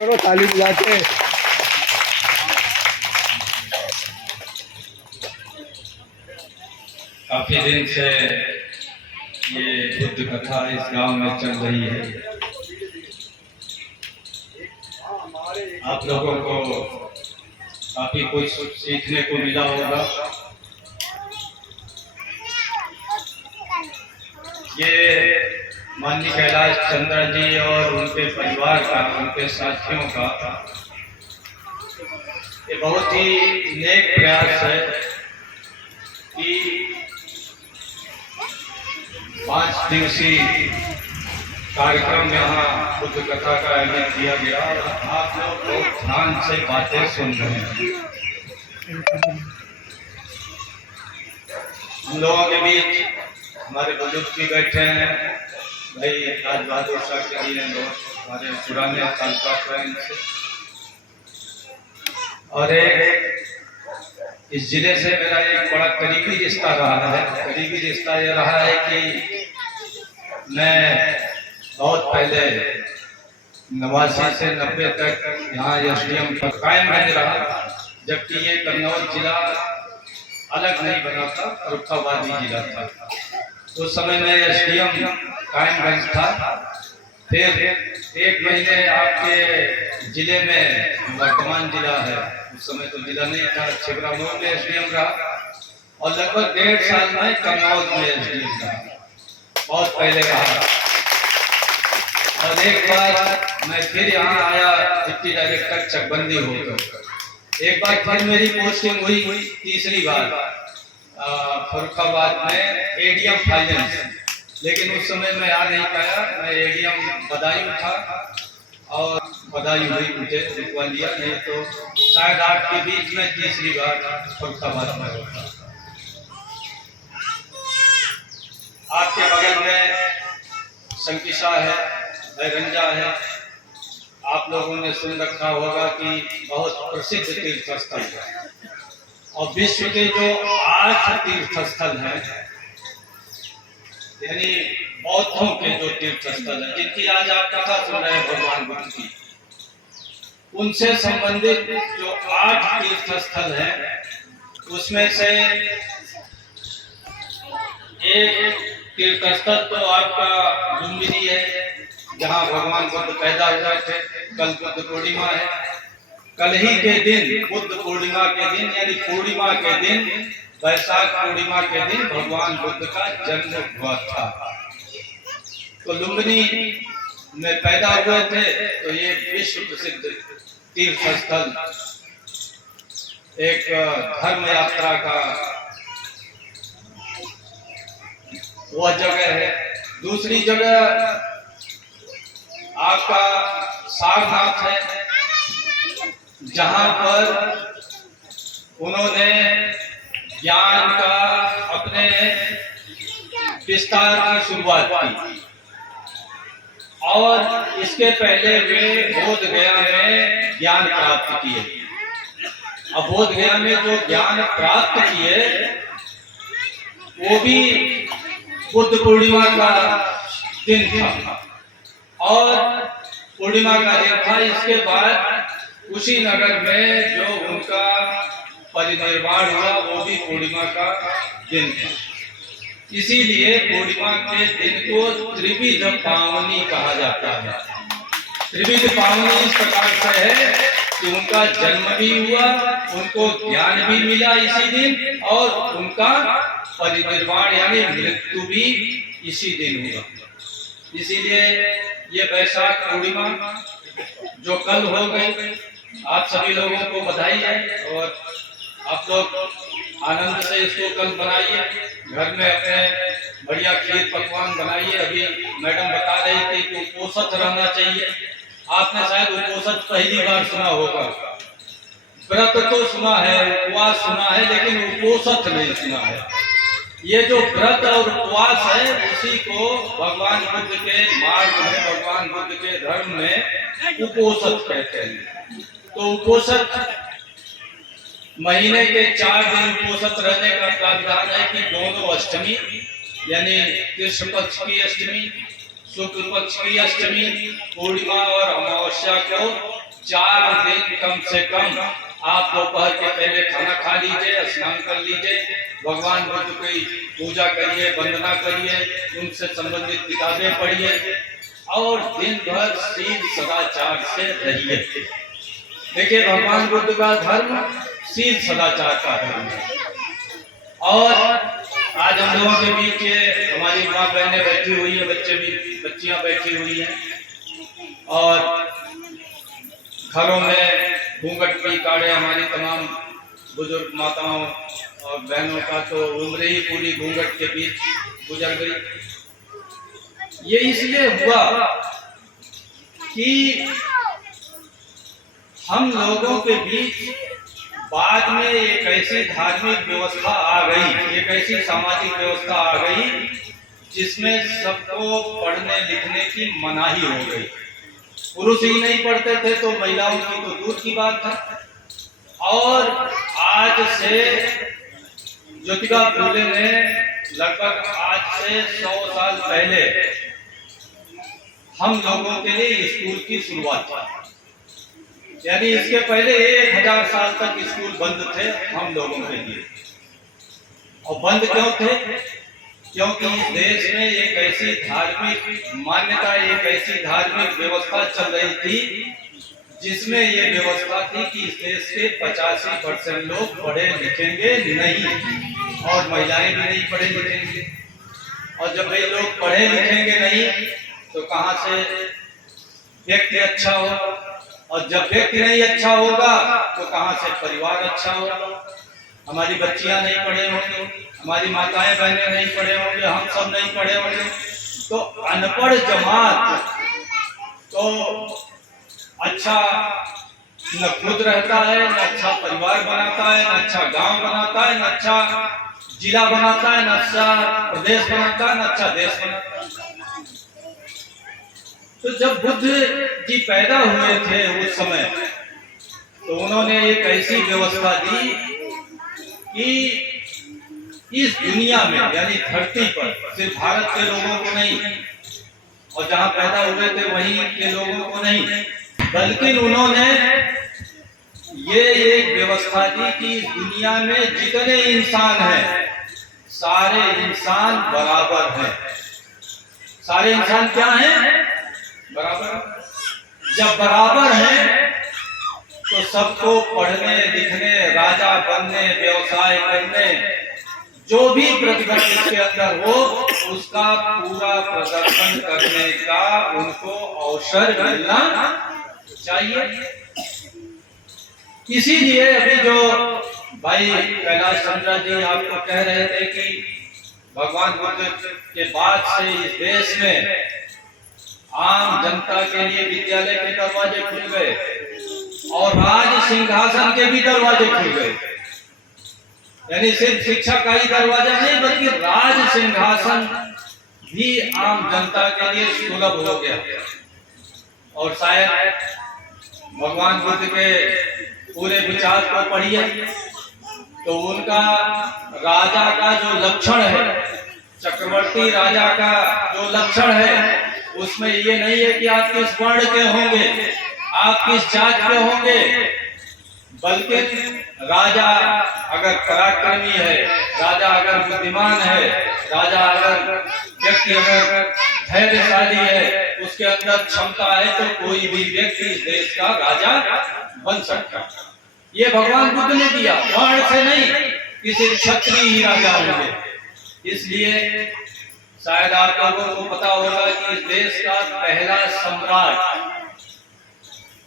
करो ताली बजा के। काफी दिन से ये बुद्ध कथा इस गांव में चल रही है। आप लोगों को काफी कुछ सीखने को मिला होगा। ये माननीय कैलाश चंद्र जी और उनके परिवार का, उनके साथियों का ये बहुत ही नेक प्रयास है कि 5 दिवसीय कार्यक्रम यहाँ बुद्ध कथा का आयोजन किया गया और आप लोग बहुत ध्यान से बातें सुन रहे हैं। हम लोगों के बीच हमारे बुजुर्ग भी बैठे हैं, भाई राज बहादुर शाह के लिए लोग हमारे पुराने तालुका फ्रेंड से, और इस जिले से मेरा एक बड़ा करीबी रिश्ता रहा है। करीबी रिश्ता ये रहा है कि मैं बहुत पहले 89 से 90 तक यहाँ एसडीएम पर कायम रहने रहा, जबकि ये कन्नौज जिला अलग नहीं बना था, फर्रुखाबादी जिला था। उस समय में एसडीएम कायमगंज था। फिर 1 महीने आपके जिले में वर्तमान जिला है, उस समय तो जिला नहीं था, छिबरामऊ में एसडीएम रहा और लगभग 1.5 साल में कन्नौज में एसडीएम रहा, बहुत पहले रहा। और एक बार मैं फिर यहाँ आया डिप्टी डायरेक्टर चकबंदी होकर। एक बार फिर मेरी पोस्टिंग हुई तीसरी बार फर्रुखाबाद में एडीएम फाइनेंस, लेकिन उस समय मैं आ नहीं पाया। मैं एडीएम बदायूं था और बदायूं हुई, मुझे लिखवा लिया, नहीं तो शायद आपके बीच में तीसरी बार फर्रुखाबाद में होता। आपके बगल में संकिसा है, बैरंजा है। आप लोगों ने सुन रखा होगा कि बहुत प्रसिद्ध तीर्थ स्थल है और विश्व के जो 8 तीर्थ स्थल हैं, यानी बौद्धों के जो तीर्थ स्थल हैं, जिनकी आज आप कथा सुन रहे हैं भगवान बुद्ध की, उनसे संबंधित जो 8 तीर्थ स्थल हैं, उसमें से एक तीर्थ स्थल तो आपका लुम्बिनी है, जहाँ भगवान बुद्ध पैदा हुए थे। कल बुद्ध पूर्णिमा है। कल ही के दिन, बुद्ध पूर्णिमा के दिन, यानी पूर्णिमा के दिन, वैशाख पूर्णिमा के दिन भगवान बुद्ध का जन्म हुआ था। तो लुम्बिनी में पैदा हुए थे। तो ये विश्व प्रसिद्ध तीर्थ स्थल, एक धर्म यात्रा का वह जगह है। दूसरी जगह आपका सारनाथ है, जहां पर उन्होंने ज्ञान का अपने विस्तार की शुरुआत की। और इसके पहले वे बोध गया में ज्ञान प्राप्त किए। अब बोध गया में जो ज्ञान प्राप्त किए वो भी बुद्ध पूर्णिमा का दिन था और पूर्णिमा का दिन था। इसके बाद कुशीनगर में जो उनका परिनिर्वाण हुआ वो भी पूर्णिमा का दिन था। इसीलिए पूर्णिमा के दिन को त्रिविध पावनी कहा जाता है। त्रिविध पावनी इस प्रकार से है कि उनका जन्म भी हुआ, उनको ज्ञान भी मिला इसी दिन, और उनका परिनिर्वाण यानी मृत्यु भी इसी दिन हुआ। इसीलिए ये वैशाख पूर्णिमा जो कल हो गई, आप सभी लोगों को बधाई है और आप लोग आनंद से इसको कल बनाइए। घर में अपने बढ़िया खीर पकवान बनाइए। अभी मैडम बता रही थी कि उपोषित रहना चाहिए। आपने शायद उपोषित पहली बार सुना होगा। व्रत तो सुना है, उपवास सुना है, लेकिन उपोषित नहीं सुना है। ये जो व्रत और उपवास है, उसी को भगवान बुद्ध के मार्ग में, भगवान बुद्ध के धर्म में उपोषित कहते हैं। तो उपोषित महीने के 4 दिन उपोषित रहने का प्रावधान है कि दोनों अष्टमी, यानी कृष्ण पक्ष की अष्टमी, शुक्ल पक्ष की अष्टमी, पूर्णिमा और अमावस्या को 4 दिन कम से कम आप दोपहर के पहले खाना खा लीजिए, स्नान कर लीजिए, भगवान बुद्ध की पूजा करिए, वंदना करिए, उनसे संबंधित किताबें पढ़िए और दिन भर शील सदाचार से रहिए। देखिए, भगवान बुद्ध का धर्म शील सदाचार का धर्म है। और आज हम लोगों के बीच हमारी माँ बहनें बैठी हुई है, बच्चियां बैठी हुई हैं और घरों में घूंघट की काढ़े हमारी तमाम बुजुर्ग माताओं और बहनों का तो उम्र ही पूरी घूंघट के बीच गुजर गई। ये इसलिए हुआ कि हम लोगों के बीच बाद में एक ऐसी धार्मिक व्यवस्था आ गई, एक ऐसी सामाजिक व्यवस्था आ गई जिसमें सबको पढ़ने लिखने की मनाही हो गई। पुरुष ही नहीं पढ़ते थे तो महिलाओं की तो दूर की बात है। और आज से ज्योतिबा फुले ने लगभग आज से 100 साल पहले हम लोगों के लिए स्कूल की शुरुआत की। यानी इसके पहले 1000 साल तक स्कूल बंद थे हम लोगों के लिए। और बंद क्यों थे? क्योंकि इस देश में एक ऐसी धार्मिक मान्यता, एक ऐसी धार्मिक व्यवस्था चल रही थी जिसमें ये व्यवस्था थी कि इस देश के 85% लोग पढ़े लिखेंगे नहीं और महिलाएं भी नहीं पढ़े लिखेंगे। और जब ये लोग पढ़े लिखेंगे नहीं तो कहाँ से व्यक्ति अच्छा हो, और जब व्यक्ति नहीं अच्छा होगा तो कहाँ से परिवार अच्छा होगा। हमारी बच्चियां नहीं पढ़े होंगे, हमारी माताएं बहनें नहीं पढ़े होंगे, हम सब नहीं पढ़े होंगे, तो अनपढ़ जमात तो अच्छा न खुद रहता है, न अच्छा परिवार बनाता है, न अच्छा गांव बनाता है, न अच्छा जिला बनाता है, न अच्छा प्रदेश बनाता है, न अच्छा देश बनाता है। तो जब बुद्ध जी पैदा हुए थे उस समय तो उन्होंने एक ऐसी व्यवस्था दी कि इस दुनिया में यानी धरती पर सिर्फ भारत के लोगों को नहीं और जहां पैदा हुए थे वहीं के लोगों को नहीं, बल्कि उन्होंने ये एक व्यवस्था दी कि इस दुनिया में जितने इंसान हैं सारे इंसान बराबर हैं। सारे इंसान क्या हैं? बराबर। जब बराबर हैं तो सबको पढ़ने लिखने, राजा बनने, व्यवसाय करने, जो भी प्रतिभा इसके अंदर हो उसका पूरा प्रदर्शन करने का उनको अवसर मिलना चाहिए। इसीलिए अभी जो भाई कैलाश चंद्र जी आपको कह रहे थे कि भगवान बुद्ध के बाद से इस देश में आम जनता के लिए विद्यालय के दरवाजे खुल गए और राज सिंहासन के भी दरवाजे खुल गए। यानी सिर्फ शिक्षा का ही दरवाजा नहीं बल्कि राज सिंहासन भी आम जनता के लिए सुलभ हो गया। और शायद भगवान बुद्ध के पूरे विचार को पढ़िए तो उनका राजा का जो लक्षण है, चक्रवर्ती राजा का जो लक्षण है, उसमें ये नहीं है कि आप किस वर्ण के होंगे, आप किस जात के होंगे, बल्कि राजा अगर पराक्रमी है, राजा अगर बुद्धिमान है, राजा अगर व्यक्ति अगर धैर्यशाली है, उसके अंदर क्षमता है तो कोई भी व्यक्ति इस देश का राजा बन सकता है। ये भगवान बुद्ध ने दिया, वर्ण से नहीं, किसी क्षत्रिय ही राजा होंगे। इसलिए शायद आप लोगों को पता होगा कि इस देश का पहला सम्राट,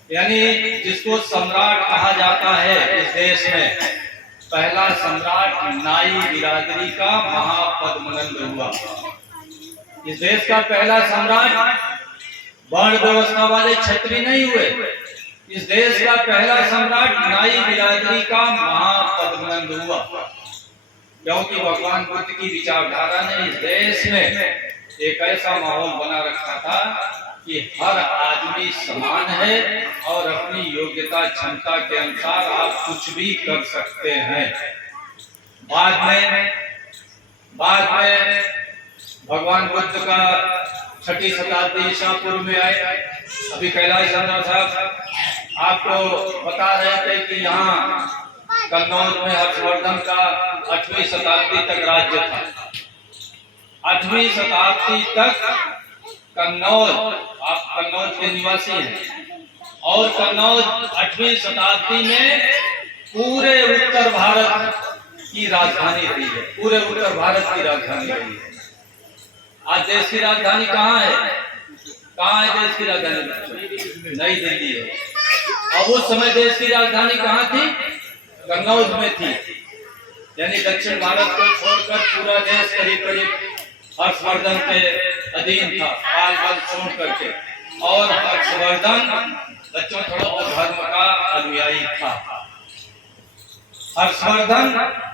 यानी जिसको सम्राट कहा जाता है इस देश में, पहला सम्राट नाई बिरादरी का महापद्मनंद हुआ। इस देश का पहला सम्राट वर्ण व्यवस्था वाले क्षत्रिय नहीं हुए। इस देश का पहला सम्राट नाई बिरादरी का महापद्मनंद हुआ, क्योंकि भगवान बुद्ध की विचारधारा ने इस देश में एक ऐसा माहौल बना रखा था कि हर आदमी समान है और अपनी योग्यता क्षमता के अनुसार आप कुछ भी कर सकते हैं। बाद में भगवान बुद्ध का 6ठी शताब्दी ईसा पूर्व में आए। अभी कैलाश चंद्र साहब आपको बता रहे थे कि यहाँ कन्नौज में हर्षवर्धन का 8वीं शताब्दी तक राज्य था। 8वीं शताब्दी तक कन्नौज, आप कन्नौज के निवासी हैं, और कन्नौज 8वीं शताब्दी में पूरे उत्तर भारत की राजधानी रही है। पूरे उत्तर भारत की राजधानी रही है। आज देश की राजधानी कहाँ है? कहाँ है देश की राजधानी? नई दिल्ली है। अब उस समय देश की राजधानी कहाँ थी? कन्नौज में थी। यानी दक्षिण भारत को छोड़कर पूरा देश करीब करीब हर्षवर्धन के अधीन था, काल बल छोड़ करके। और हर्षवर्धन बच्चों थोड़ा धर्म का अनुयायी था। हर्षवर्धन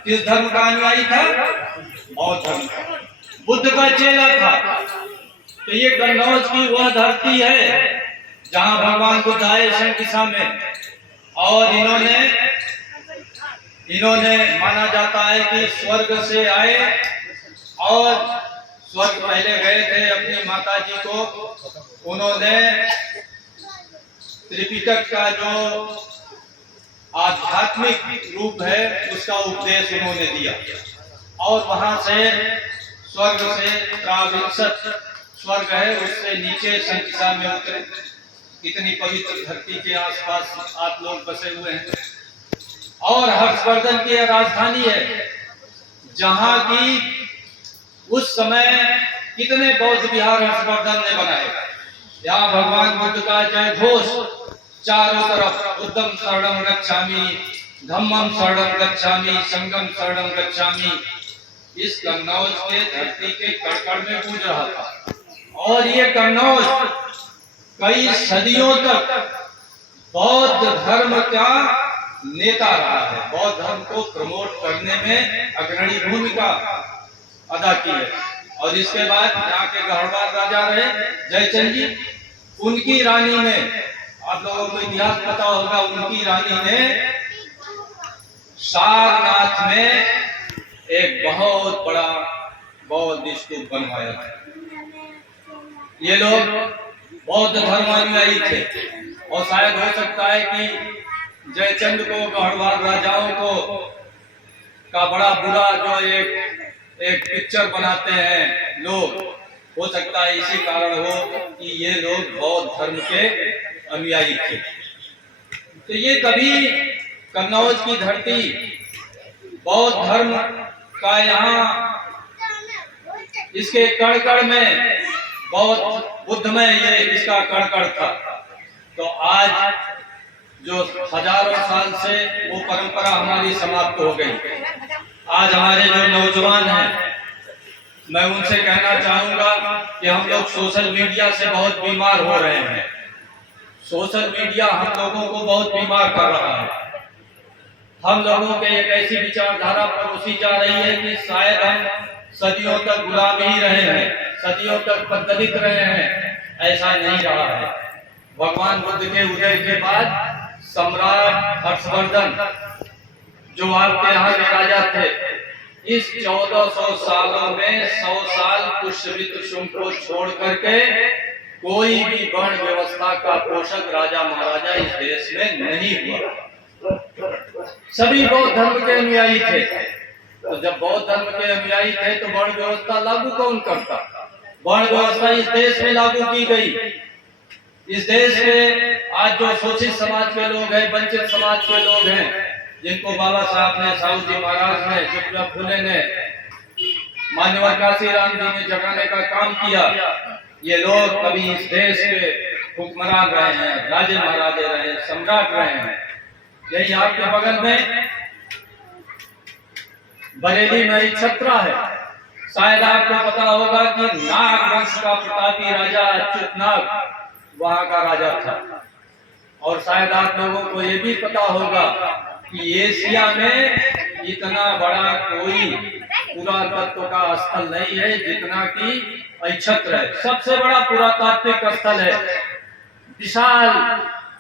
किस धर्म का अनुयायी था? बौद्ध धर्म का। बुद्ध का चेला था। तो ये कन्नौज की वह धरती है जहां भगवान बुद्ध आए शंकिसा में, और इन्होंने माना जाता है कि स्वर्ग से आए और स्वर्ग पहले गए थे अपनी माता जी को, उन्होंने त्रिपिटक का जो आध्यात्मिक रूप है उसका उपदेश उन्होंने दिया, और वहां से स्वर्ग से त्राविंशत स्वर्ग है उससे नीचे शंकिसा में उतरे। इतनी पवित्र धरती के आसपास आप लोग बसे हुए हैं, और हर्षवर्धन की राजधानी है जहां की उस समय कितने बौद्ध विहार हर्षवर्धन ने बनाए। यहाँ भगवान बुद्ध का जय घोष चारों तरफ, बुद्धम शरणं गच्छामि, धम्मम शरणं गच्छामि, संघम शरणं गच्छामि, इस कन्नौज के धरती के कड़कड़ में गूंज रहा था। और ये कन्नौज कई सदियों तक बौद्ध धर्म का नेता रहा है। बौद्ध धर्म को प्रमोट करने में अग्रणी भूमिका अदा की है। और इसके बाद यहाँ के गढ़वाल राजा रहे जयचंद जी, उनकी रानी ने, आप लोगों को इतिहास पता होगा, उनकी रानी ने सारनाथ में एक बहुत बड़ा बौद्ध स्तूप बनवाया था। ये लोग बौद्ध धर्मानुयायी थे, और शायद हो सकता है कि जयचंद को, गढ़वाल राजाओं को का बड़ा बुरा जो एक पिक्चर बनाते हैं लोग, हो सकता है इसी कारण हो कि ये लोग बौद्ध धर्म के अनुयायी थे। तो ये कभी कन्नौज की धरती बौद्ध धर्म का, यहाँ इसके कड़कड़ में बौद्ध बुद्ध में ये इसका कड़कड़ था। तो आज जो हजारों साल से वो परंपरा हमारी समाप्त हो गई। आज हमारे जो नौजवान हैं, मैं उनसे कहना चाहूंगा कि हम लोग सोशल मीडिया से बहुत बीमार हो रहे हैं। सोशल मीडिया हम लोगों को बहुत बीमार कर रहा है। हम लोगों के एक ऐसी विचारधारा परोसी जा रही है कि शायद हम सदियों तक गुलाम ही रहे हैं, सदियों तक प्रचलित रहे हैं। ऐसा नहीं रहा है। भगवान बुद्ध के उदय के बाद सम्राट हर्षवर्धन जो आपके यहाँ के राजा थे, इस 1400 सालों में 100 साल पुष्यमित्र शुंग को छोड़ करके कोई भी वर्ण व्यवस्था का पोषक राजा महाराजा इस देश में नहीं हुआ। सभी बौद्ध धर्म के अनुयायी थे। तो जब बौद्ध धर्म के अनुयायी थे तो वर्ण व्यवस्था लागू कौन करता? वर्ण व्यवस्था इस देश में लागू की गई। इस देश के आज जो शोषित समाज के लोग हैं, वंचित समाज के लोग हैं, जिनको बाबा साहब ने, साहू जी महाराज ने, ज्योतिबा फुले ने, मान्यवर काशीराम जी ने जगाने का काम किया। ये लोग कभी इस देश के हुक्मरान रहे हैं, राजे महाराजे रहे हैं, सम्राट रहे हैं। यही आपके बगल में बरेली में एक छत्रा है। शायद आपको पता होगा कि नाग वंश का प्रतापी राजा अच्युत नाग वहां का राजा था। और शायद आप लोगों को ये भी पता होगा कि एशिया में इतना बड़ा कोई पुरातत्व का स्थल नहीं है जितना कि अक्षत्र है। सबसे बड़ा पुरातात्विक स्थल है। विशाल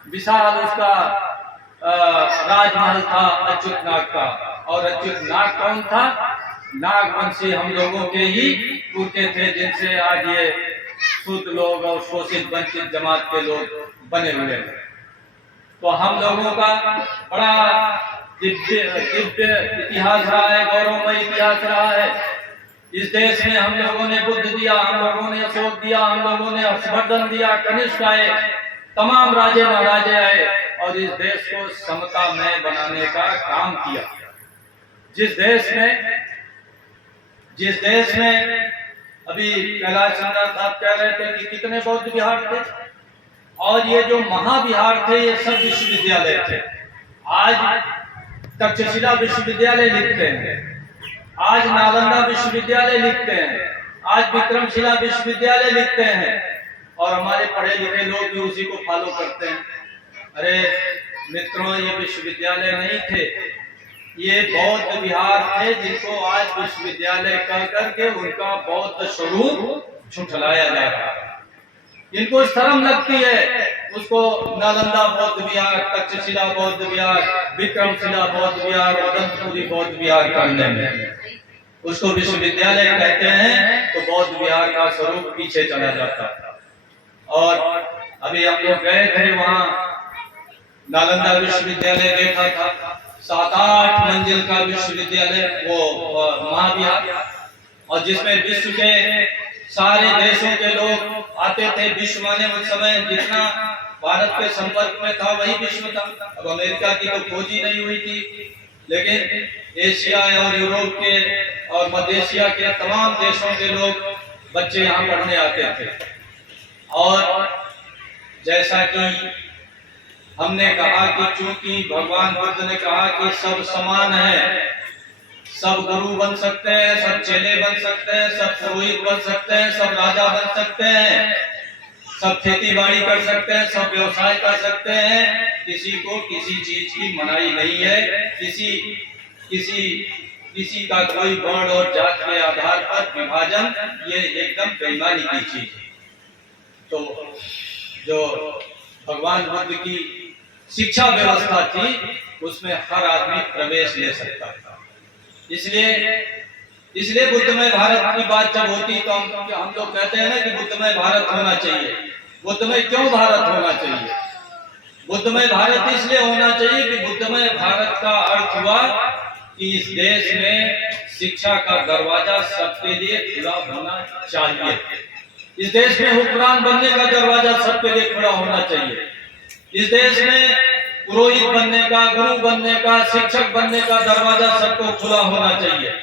विशाल उसका राजमहल था अच्युतनाग का। और अच्युतनाग कौन था? नागवंशी हम लोगों के ही पुरखे थे, जिनसे आज ये शुद्ध लोग और शोषित वंचित जमात के लोग बने हुए हैं। तो हम लोगों का बड़ा दिव्य इतिहास रहा है, गौरवमय इतिहास रहा है। इस देश में हम लोगों ने बुद्ध दिया, हम लोगों ने अशोक दिया, हम लोगों ने हर्षवर्धन दिया, कनिष्क आए, तमाम राजे महाराजे आए और इस देश को समता में बनाने का काम किया। जिस देश में अभी कैलाश चंद्र साहब कह रहे थे कि कितने बौद्ध विहार थे, और ये जो महाविहार थे ये सब विश्वविद्यालय थे। आज तक्षशिला विश्वविद्यालय लिखते हैं, आज नालंदा विश्वविद्यालय लिखते हैं, आज विक्रमशिला विश्वविद्यालय लिखते हैं, और हमारे पढ़े लिखे लोग भी उसी को फॉलो करते हैं। अरे मित्रों, ये विश्वविद्यालय नहीं थे, ये बौद्ध विहार थे जिनको आज विश्वविद्यालय कह करके उनका बौद्ध स्वरूप झुठलाया जा रहा है। इनको शर्म लगती है उसको नालंदा बौद्ध विहार, तक्षशिला बौद्ध विहार, विक्रमशिला बौद्ध विहार, अदंतपुरी बौद्ध विहार करने में। उसको विश्वविद्यालय कहते हैं तो बौद्ध विहार का स्वरूप पीछे चला जाता है। और अभी हम लोग गए थे वहाँ, नालंदा विश्वविद्यालय देखा था, 7-8 मंजिल का विश्वविद्यालय, वो महाविहार, और जिसमें विश्व के सारे देशों के लोग आते थे। विश्व माने उस समय जितना भारत के संपर्क में था वही विश्व था। अब अमेरिका की तो खोज ही नहीं हुई थी, लेकिन एशिया और यूरोप के और मध्य एशिया के तमाम देशों के लोग, बच्चे यहाँ पढ़ने आते थे। और जैसा कि हमने कहा कि चूंकि भगवान बुद्ध ने कहा कि सब समान है, सब गुरु बन सकते हैं, सब चेले बन सकते हैं, सब पुरोहित बन सकते हैं, सब राजा बन सकते हैं, सब खेती बाड़ी कर सकते हैं, सब व्यवसाय कर सकते हैं, किसी को किसी चीज की मनाही नहीं है। किसी का कोई वर्ण और जात के आधार पर विभाजन, ये एकदम बेईमानी की चीज है। तो जो भगवान बुद्ध की शिक्षा व्यवस्था थी उसमें हर आदमी प्रवेश ले सकता था। इसलिए बुद्धमय भारत की बात जब होती तो हम लोग कहते हैं ना कि बुद्धमय भारत होना चाहिए। बुद्धमय क्यों भारत होना चाहिए? बुद्धमय भारत इसलिए होना चाहिए कि बुद्धमय भारत का अर्थ हुआ कि इस देश में शिक्षा का दरवाजा सबके लिए खुला होना चाहिए। इस देश में हुक्मरान बनने का दरवाजा सबके लिए खुला होना चाहिए। इस देश में पुरोहित बनने का, गुरु बनने का, शिक्षक बनने का दरवाजा सबको खुला होना चाहिए।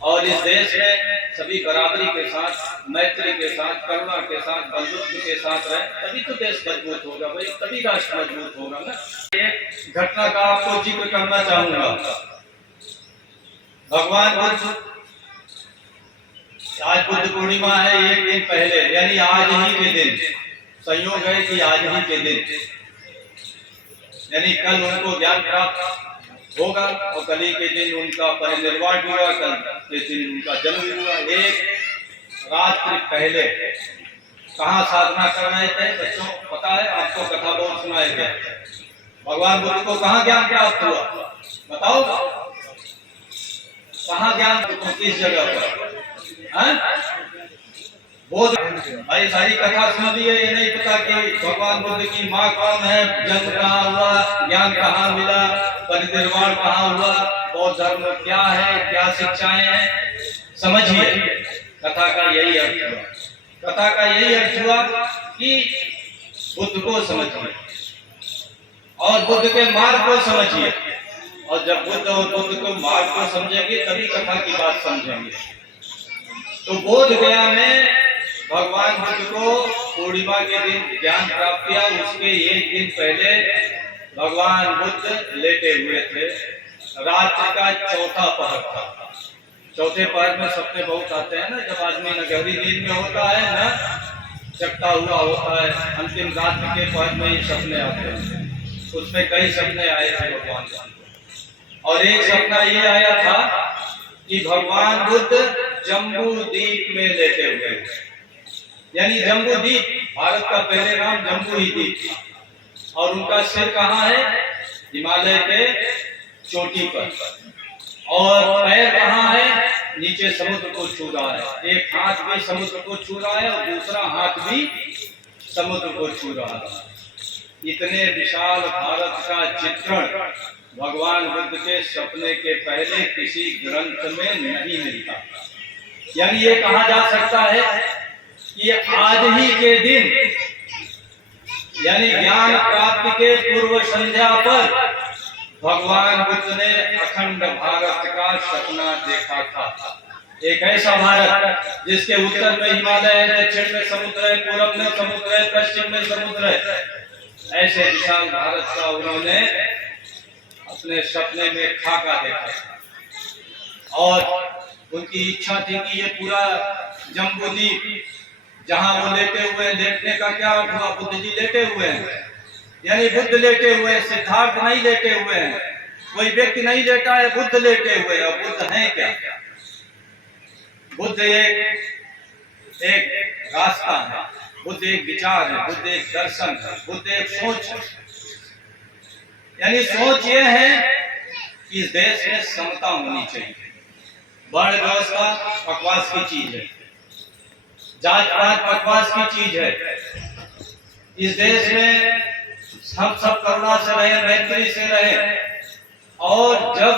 और इस देश में सभी बराबरी के साथ, मैत्री के साथ, करुणा के साथ, बंधुत्व के साथ रहे, तभी तो देश मजबूत होगा भाई, तभी राष्ट्र मजबूत होगा ना। एक घटना का आपको जिक्र करना चाहूंगा। भगवान बुद्ध, आज बुद्ध पूर्णिमा है, एक दिन पहले यानी आज ही के दिन, संयोग है कि आज ही के दिन यानी कल उनको ज्ञान प्राप्त होगा और कल ही के दिन उनका परिनिर्वाण भी हुआ, कल के दिन उनका जन्म भी हुआ। एक रात्रि पहले कहाँ साधना कर रहे थे बच्चों, पता है आपको? कथा बहुत सुनाया गया। भगवान बुद्ध को कहाँ ज्ञान प्राप्त हुआ बताओ? कहाँ ज्ञान, किस जगह पर? बोध भाई, सारी कथा सुन ली है, ये नहीं पता कि भगवान बुद्ध की माँ कौन है, जन्म कहाँ हुआ, ज्ञान कहाँ मिला, परिनिर्वाण कहाँ हुआ, बौद्ध धर्म क्या है, क्या शिक्षाएं हैं। समझिए, कथा का यही अर्थ हुआ। कथा का यही अर्थ हुआ कि बुद्ध को समझिए और बुद्ध के मार्ग को समझिए, और जब बुद्ध और बुद्ध को मार्ग को समझेंगे तभी कथा की बात समझेंगे। तो बोध गया में भगवान बुद्ध को पूर्णिमा के दिन ज्ञान प्राप्त किया। उसके एक दिन पहले भगवान बुद्ध लेटे हुए थे। रात्रि का चौथा पहर था। चौथे पहर में सपने बहुत आते हैं ना, जब आदमी न गहरी नींद में होता है न जगता हुआ होता है, अंतिम रात्रि के पहर में ये सपने आते हैं। उसमें कई सपने आए थे भगवान को, और एक सपना ये आया था कि भगवान बुद्ध जम्बू द्वीप में लेटे हुए, यानी जम्बू द्वीप, भारत का पहले नाम जम्बू ही द्वीप था। और उनका सिर कहाँ है? हिमालय के चोटी पर। और पैर कहाँ है? नीचे समुद्र को छू रहा है। एक हाथ भी समुद्र को छू रहा है और दूसरा हाथ भी समुद्र को छू रहा है। इतने विशाल भारत का चित्रण भगवान बुद्ध के सपने के पहले किसी ग्रंथ में नहीं मिलता। यानी ये कहा जा सकता है कि आज ही के दिन, यानी ज्ञान प्राप्ति के पूर्व संध्या पर भगवान बुद्ध ने अखंड भारत का सपना देखा था। एक ऐसा भारत जिसके उत्तर में हिमालय है, दक्षिण में समुद्र है, पूर्व में समुद्र है, पश्चिम में समुद्र है। ऐसे विशाल भारत का उन्होंने अपने सपने में खाका देखा और उनकी इच्छा थी कि ये पूरा जम्बूद्वीप जहां वो लेटे हुए हैं, देखने का क्या हुआ, बुद्ध जी लेटे हुए हैं, यानी बुद्ध लेटे हुए हैं, सिद्धार्थ नहीं लेटे हुए हैं, कोई व्यक्ति नहीं लेटा है, बुद्ध लेटे हुए हैं। बुद्ध हैं क्या? बुद्ध एक रास्ता है, बुद्ध एक विचार है, बुद्ध एक दर्शन है, बुद्ध एक सोच है। यानी सोच ये है कि इस देश में समता होनी चाहिए। वर्ण व्यवस्था बकवास की चीज है, जात पात बकवास की चीज है। इस देश में हम सब करुणा से रहे, मैत्री से रहे, और जब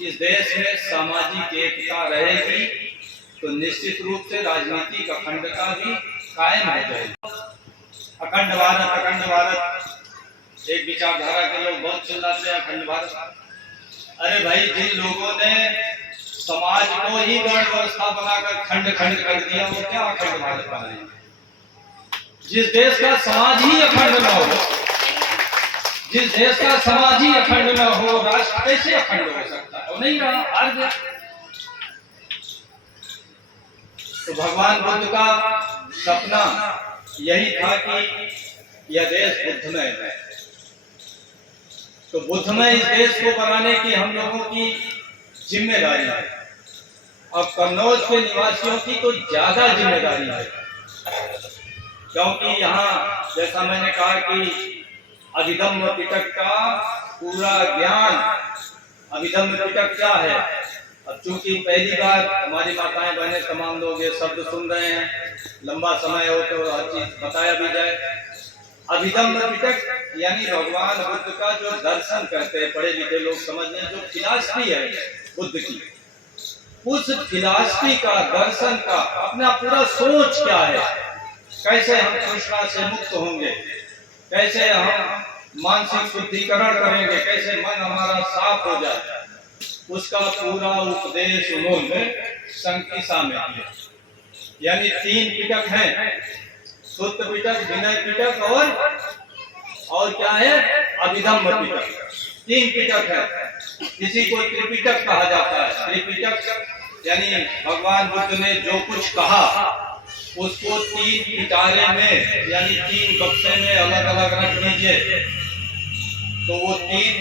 इस देश में सामाजिक एकता रहेगी तो निश्चित रूप से राजनीतिक अखंडता भी कायम हो जाएगी। अखंड भारत एक विचारधारा के लोग बहुत चिल्लाते हैं अखंड भारत। अरे भाई, जिन लोगों ने समाज को ही वर्ण व्यवस्था बनाकर खंड खंड कर दिया, वो क्या अखंड भारत बनाएंगे? जिस देश का समाज ही अखंड न हो, जिस देश का समाज ही अखंड न हो, राष्ट्र कैसे अखंड हो सकता है? वो नहीं रहा, हार गया। तो भगवान बुद्ध का सपना यही था कि यह देश बुद्धमय है। तो बुद्धमय इस देश को बनाने की हम लोगों की जिम्मेदारी है। अब कन्नौज के निवासियों की तो ज्यादा जिम्मेदारी है, क्योंकि यहाँ जैसा मैंने कहा कि अभिधम्म पिटक का पूरा ज्ञान, अभिधम्म पिटक क्या है? अब चूंकि पहली बार हमारी माताएं बहनें तमाम लोग ये शब्द सुन रहे हैं, लंबा समय हो तो हर चीज बताया भी जाए। अभिधम्म पिटक यानी भगवान बुद्ध का जो दर्शन करते हैं पढ़े लिखे लोग समझ लें, जो फिलॉसफी है बुद्ध की, उस फिलॉसफी का, दर्शन का अपना पूरा सोच क्या है, कैसे हम तृष्णा से मुक्त होंगे, कैसे हम मानसिक शुद्धिकरण करेंगे, कैसे मन हमारा साफ हो जाए, उसका पूरा उपदेश उन्होंने संकिसा में दिया। यानी 3 पिटक हैं, शुद्ध पिटक, विनय पिटक और क्या है? अभिधम्म पिटक। 3 पिटक है। किसी को त्रिपिटक कहा जाता है। त्रिपिटक यानी भगवान बुद्ध ने जो कुछ कहा उसको 3 पिटारे में यानी 3 बक्से में अलग अलग रख दीजिए, तो वो 3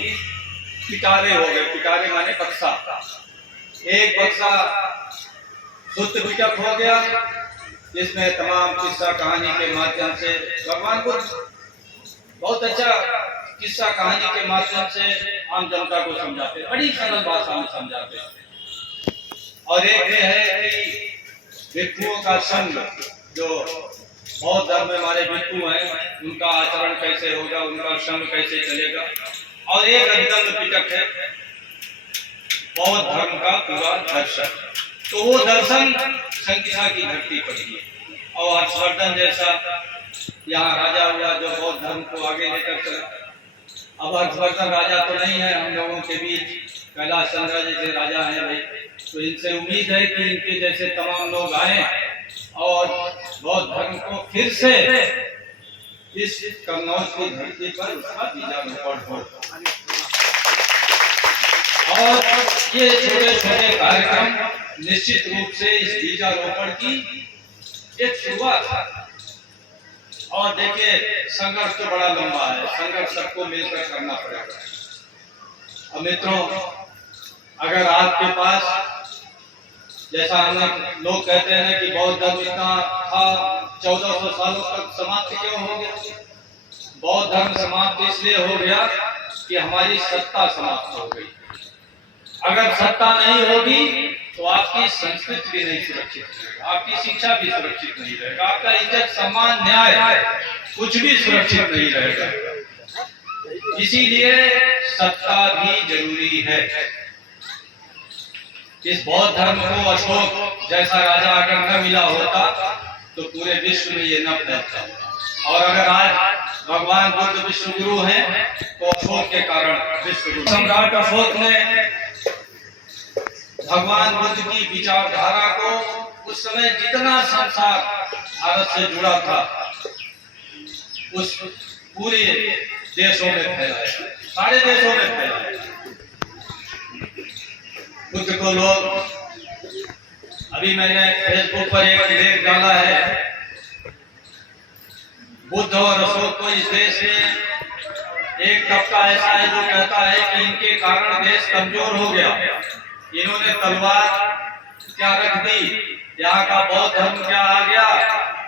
पिटारे हो गए। पिटारे माने बक्सा। एक बक्सा शुद्ध पिटक हो गया, जिसमें तमाम किस्सा कहानी के माध्यम से भगवान को बहुत अच्छा किस्सा कहानी के माध्यम से आम जनता को समझाते, बड़ी सरल भाषा में समझाते। और एक ये है कि भिक्षुओं का संग, जो बौद्ध धर्म में हमारे भिक्षु हैं, उनका आचरण कैसे होगा, उनका संग कैसे चलेगा। और एक अभिधम्म पिटक है, बौद्ध धर्म का पूरा दर्शन। तो वो दर्शन संकिसा की धरती पर ही है। और हर्षवर्धन जैसा यहाँ राजा हुआ जो बौद्ध धर्म को आगे लेकर चला। अब हर्षवर्धन राजा तो नहीं है हम लोगों के बीच, कैलाश चंद्र जैसे राजा हैं भाई, तो इनसे उम्मीद है कि इनके जैसे तमाम लोग आए और बौद्ध धर्म को फिर से इस कन्नौज की धरती पर उसका बीजारोपण हो। और ये छोटे छोटे कार्यक्रम निश्चित रूप से इस बीजारोपण की एक शुरुआत है। और देखिए, संघर्ष तो बड़ा लंबा है, संघर्ष सबको मिलकर करना पड़ेगा। अब मित्रों, अगर आपके पास, जैसा हम लोग कहते हैं कि बौद्ध धर्म इतना था 1400 सालों तक समाप्त क्यों हो गया? बौद्ध धर्म समाप्त इसलिए हो गया कि हमारी सत्ता समाप्त हो गई। अगर सत्ता नहीं होगी तो आपकी संस्कृति भी नहीं सुरक्षित रहेगा, आपकी शिक्षा भी सुरक्षित नहीं रहेगा, आपका इज्जत सम्मान न्याय कुछ भी सुरक्षित नहीं रहेगा। इसीलिए सत्ता भी जरूरी है। इस बौद्ध धर्म को अशोक जैसा राजा अगर न मिला होता तो पूरे विश्व में ये न फैलता। और अगर आज भगवान बुद्ध विश्व गुरु हैं तो अशोक के कारण विश्व गुरु। सम्राट अशोक ने भगवान बुद्ध की विचारधारा को उस समय जितना संसार भारत से जुड़ा था उस पूरे देशों में फैलाया, सारे देशों में फैलाया। बुद्ध को लोग, अभी मैंने फेसबुक पर एक लेख डाला है, बुद्ध और अशोक को इस देश में एक तबका ऐसा है जो कहता है कि इनके कारण देश कमजोर हो गया। इन्होंने तलवार क्या रख दी, यहाँ का बौद्ध धर्म क्या आ गया,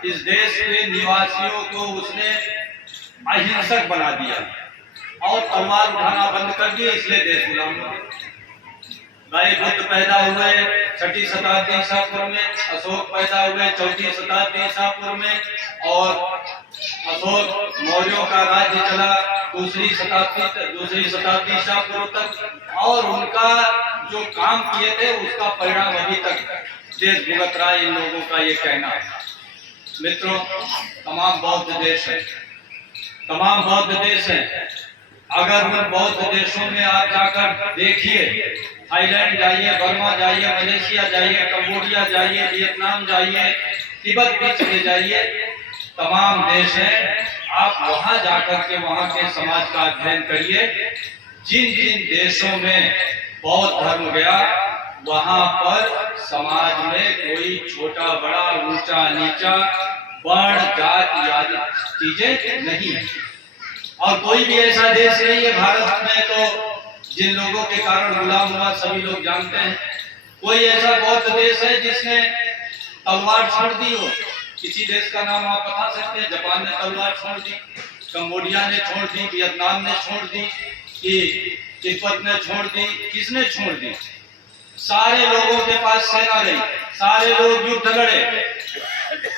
इस देश के निवासियों को उसने अहिंसक बना दिया और तलवार उठाना बंद कर दिया, इसलिए देश गुलाम हो गया। भाई बुद्ध पैदा हुए 6वीं शताब्दी ईसा पूर्व में, अशोक पैदा हुए 4वीं शताब्दी ईसा पूर्व में, और अशोक मौर्यों का राज्य चला 2री शताब्दी ईसा पूर्व तक, और उनका जो काम किए थे उसका परिणाम अभी तक देश भुगत रहा है। इन लोगों का ये कहना है। मित्रों, तमाम बौद्ध देश है, तमाम बौद्ध देश हैं। अगर उन बौद्ध देशों में आप जाकर देखिए, थाईलैंड जाइए, बर्मा जाइए, मलेशिया जाइए, कंबोडिया जाइए, वियतनाम जाइए, तिब्बत भी चले जाइए, तमाम देश हैं। आप वहां जाकर के वहां के समाज का अध्ययन करिए। जिन जिन देशों में बौद्ध धर्म गया वहां पर समाज में कोई छोटा बड़ा, ऊंचा नीचा, वर्ण जाति आदि चीजें नहीं है। और कोई भी ऐसा देश नहीं है भारत में तो जिन लोगों के कारण गुलाम हुआ, सभी लोग जानते हैं। कोई ऐसा बौद्ध देश है जिसने तलवार छोड़ दी हो? किसी देश का नाम आप बता सकते हैं? जापान ने तलवार छोड़ दी, कंबोडिया ने छोड़ दी, वियतनाम ने छोड़ दी, कि तिब्बत ने छोड़ दी, किसने छोड़ दी? सारे लोगों के पास सेना रही, सारे लोग युद्ध लड़े,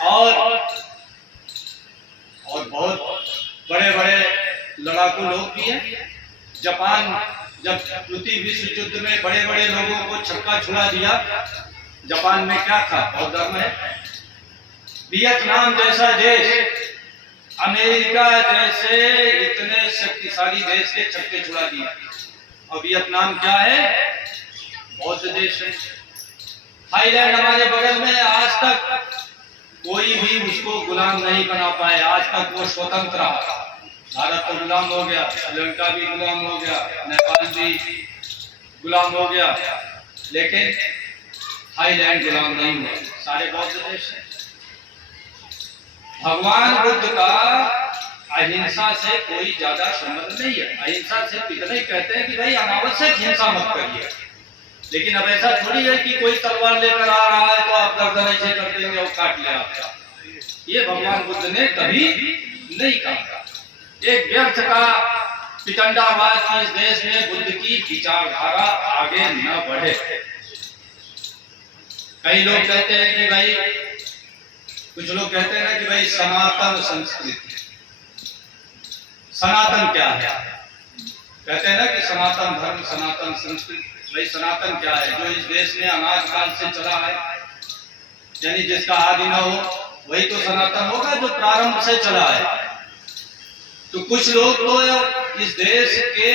और बहुत बड़े बड़े लड़ाकू लोग भी हैं। जापान जब द्वितीय विश्व युद्ध में बड़े बड़े लोगों को छक्का छुड़ा दिया, जापान में क्या था? बौद्ध धर्म है। वियतनाम जैसा देश, अमेरिका जैसे इतने शक्तिशाली देश के छक्के छुड़ा दिए, और वियतनाम क्या है? बौद्ध देश है। थाईलैंड हमारे बगल में, आज तक कोई भी उसको गुलाम नहीं बना पाए। आज तक वो स्वतंत्र रहा। भारत तो गुलाम हो गया, श्रीलंका भी गुलाम हो गया, नेपाल भी गुलाम हो गया, लेकिन थाईलैंड गुलाम नहीं हुआ। सारे बौद्ध देश हैं। भगवान बुद्ध का अहिंसा से कोई ज्यादा संबंध नहीं है। अहिंसा से इतना ही कहते हैं कि भाई अनावश्यक हिंसा मत करिए, लेकिन अब ऐसा थोड़ी है कि कोई तलवार लेकर आ रहा है तो आप गर्दन ऐसे कर देंगे और काट ले आपका। ये भगवान बुद्ध ने कभी नहीं कहा। एक व्यर्थ का पितंडावाद की इस देश में बुद्ध की विचारधारा आगे न बढ़े। कई लोग कहते हैं कि भाई, कुछ लोग कहते हैं ना कि भाई सनातन संस्कृति। सनातन क्या है? कहते हैं ना कि सनातन धर्म, सनातन संस्कृति। भाई सनातन क्या है? जो इस देश में अनाज काल से चला है, यानी जिसका आदि न हो वही तो सनातन होगा, जो प्रारंभ से चला है। तो कुछ लोग तो इस देश के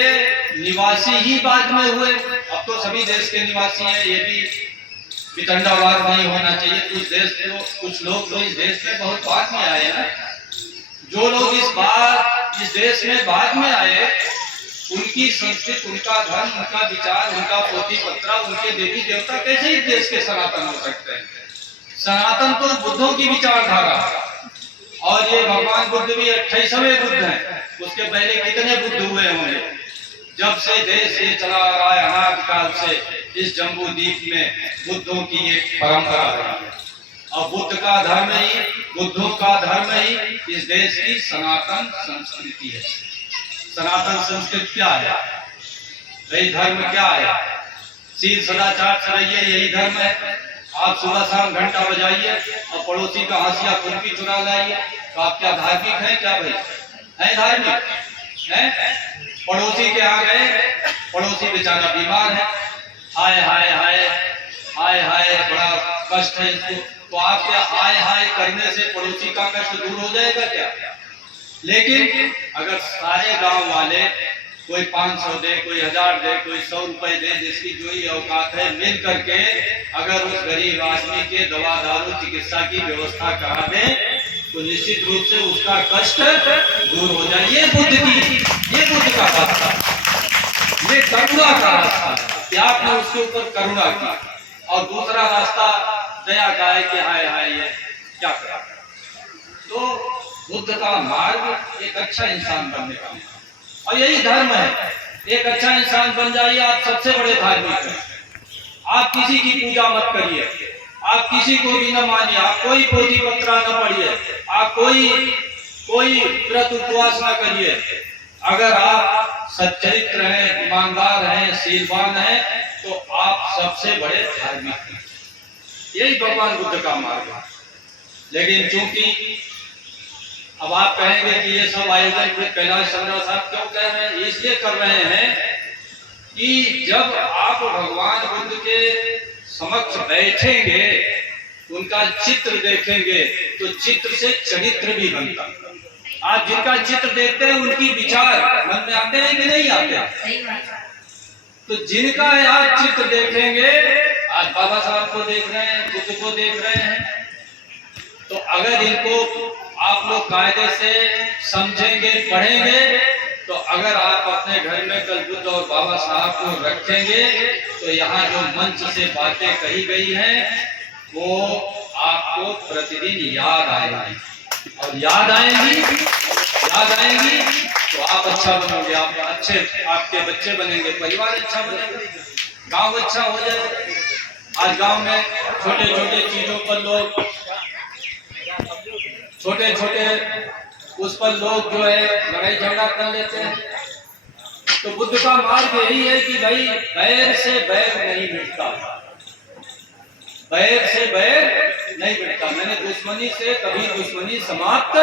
निवासी ही बाद में हुए, अब तो सभी देश के निवासी हैं। ये भी वितंडावाद नहीं होना चाहिए। कुछ लोग तो इस देश में बहुत बाद में आए ना। जो लोग इस देश में बाद में आए, उनकी संस्कृति, उनका धर्म, उनका विचार, उनका पोथी पत्रा, उनके देवी देवता कैसे इस देश के सनातन हो सकते हैं? सनातन तो बुद्धों की विचारधारा। और ये भगवान बुद्ध भी 28वें बुद्ध हैं। उसके पहले कितने बुद्ध हुए होंगे? जब से देश ये चला आ रहा है अनाद काल से, इस जम्बू द्वीप में बुद्धों की एक परंपरा रही है। और बुद्ध का धर्म ही, बुद्धों का धर्म ही इस देश की सनातन संस्कृति है। सनातन संस्कृति क्या है? यही धर्म क्या है? शील सदाचार से रहिए, यही धर्म है। आप सुबह शाम घंटा बजाइए और पड़ोसी का हाशिया खुरपी चुरा लाइए, तो आप क्या धार्मिक हैं? क्या भाई है धार्मिक है? पड़ोसी के यहाँ गए, पड़ोसी बेचारा बीमार है, हाय हाय हाय हाय हाय बड़ा कष्ट है इसको, तो आप क्या हाय हाय करने से पड़ोसी का कष्ट दूर हो जाएगा क्या? लेकिन अगर सारे गांव वाले कोई 500 दे, कोई 1000 दे, कोई 100 रुपए दे, जिसकी जो ही औकात है, मिल करके अगर उस गरीब आदमी के दवा दारू चिकित्सा की व्यवस्था करा दे तो निश्चित रूप से उसका कष्ट दूर हो जाए। ये बुद्ध का रास्ता, ये करुणा का रास्ता है कि आपने उसके ऊपर करुणा की। और दूसरा रास्ता दया का है कि हाय हाय ये क्या करा। तो बुद्ध का मार्ग एक अच्छा इंसान बनने का, और यही धर्म है। एक अच्छा इंसान बन जाइए, आप सबसे बड़े धार्मिक हैं। आप किसी की पूजा मत करिए, आप किसी को भी न मानिए, आप कोई पोथी पत्रा न पढ़िए, आप कोई व्रत उपवास न करिए। अगर आप सच्चरित्र हैं, ईमानदार हैं, शीलवान हैं, तो आप सबसे बड़े धार्मिक हैं। यही भगवान बुद्ध का मार्ग है। लेकिन चूंकि अब आप कहेंगे कि ये सब आयोजन कैलाश चंद्र साहब क्यों कह रहे हैं? इसलिए कर रहे हैं कि जब आप भगवान बुद्ध के समक्ष बैठेंगे, उनका चित्र देखेंगे, तो चित्र से चरित्र भी बनता। आप जिनका चित्र देखते हैं उनकी विचार मन में आते हैं कि नहीं आते? तो जिनका आप चित्र देखेंगे, आज बाबा साहब को देख रहे हैं, बुद्ध को देख रहे हैं, तो अगर इनको आप लोग कायदे से समझेंगे, पढ़ेंगे, तो अगर आप अपने घर में कल बुद्ध और बाबा साहब को रखेंगे, तो यहाँ जो मंच से बातें कही गई हैं वो आपको प्रतिदिन याद आएंगी, और याद आएंगी तो आप अच्छा बनोगे, आप अच्छे, आपके बच्चे बनेंगे, परिवार अच्छा बनेगा, गांव अच्छा हो जाएगा। आज गांव में छोटे छोटे चीजों पर लोग, छोटे उस पर लोग जो है लड़ाई झगड़ा कर लेते हैं। तो बुद्ध का मार्ग यही है कि भाई बैर से बैर नहीं मिटता, बैर से बैर नहीं मिटता। मैंने दुश्मनी से कभी दुश्मनी समाप्त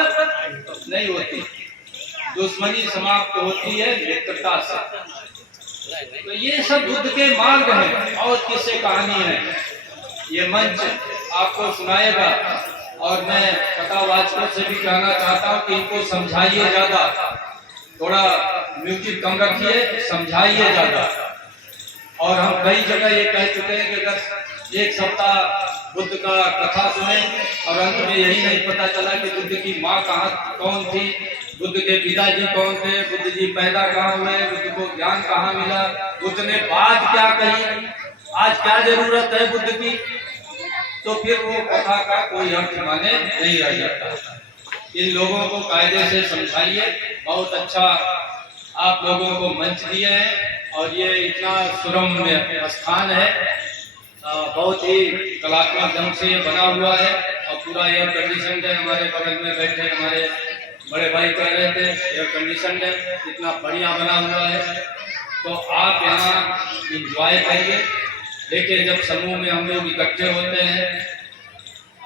नहीं होती, दुश्मनी समाप्त होती है मित्रता से। तो ये सब बुद्ध के मार्ग हैं, और किससे कहानी है। ये मंच आपको सुनाएगा, और मैं कथावाचकों से भी कहना चाहता हूँ कि इनको समझाइए ज्यादा, थोड़ा म्यूजिक कम रखिए, समझाइए ज्यादा। और हम कई जगह ये कह चुके हैं कि अगर एक सप्ताह बुद्ध का कथा सुने और अंत में यही नहीं पता चला कि बुद्ध की माँ कौन थी, बुद्ध के पिताजी कौन थे, बुद्ध जी पैदा कहाँ हुए, बुद्ध को ज्ञान कहाँ मिला, बुद्ध ने बात क्या कही, आज क्या जरूरत है बुद्ध की, तो फिर वो कथा का कोई अर्थ माने नहीं रह जाता। इन लोगों को कायदे से समझाइए। बहुत अच्छा आप लोगों को मंच दिए हैं, और ये इतना सुरम्य स्थान है, बहुत ही कलात्मक ढंग से ये बना हुआ है, और पूरा एयर कंडीशन है। हमारे बगल में बैठे हमारे बड़े भाई कह रहे थे एयर कंडीशन है, इतना बढ़िया बना हुआ है। तो आप यहाँ इंजॉय करिए। देखिए, जब समूह में हम लोग इकट्ठे होते हैं,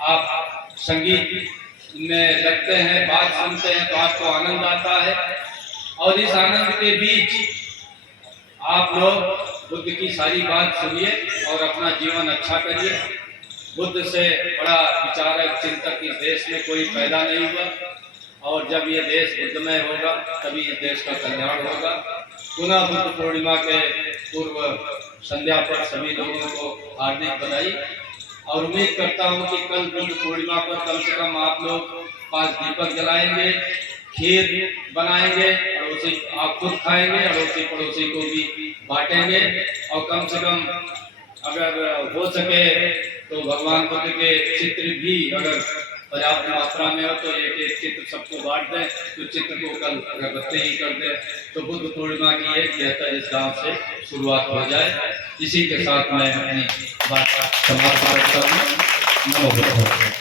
आप संगीत में लगते हैं, बात सुनते हैं, तो आपको आनंद आता है। और इस आनंद के बीच आप लोग बुद्ध की सारी बात सुनिए और अपना जीवन अच्छा करिए। बुद्ध से बड़ा विचारक चिंतक इस देश में कोई पैदा नहीं हुआ, और जब ये देश बुद्धमय होगा तभी इस देश का कल्याण होगा। पुनः बुद्ध पूर्णिमा के पूर्व संध्या पर सभी लोगों को हार्दिक बधाई, और उम्मीद करता हूँ कि कल बुद्ध पूर्णिमा पर कम से कम आप लोग 5 दीपक जलाएंगे, खीर बनाएंगे, अड़ोसी आप खुद खाएंगे, अड़ोसी पड़ोसी को भी बांटेंगे, और कम से कम अगर हो सके तो भगवान बुद्ध के चित्र भी अगर पर्याप्त मात्रा में हो तो एक चित्र सबको बांट दें। तो चित्र को कल अगरबत्ती ही कर दें, तो बुद्ध पूर्णिमा की एक बेहतर इस गांव से शुरुआत हो जाए। इसी के साथ मैं अपनी बात समाप्त करता हूँ। नमो बुद्धाय।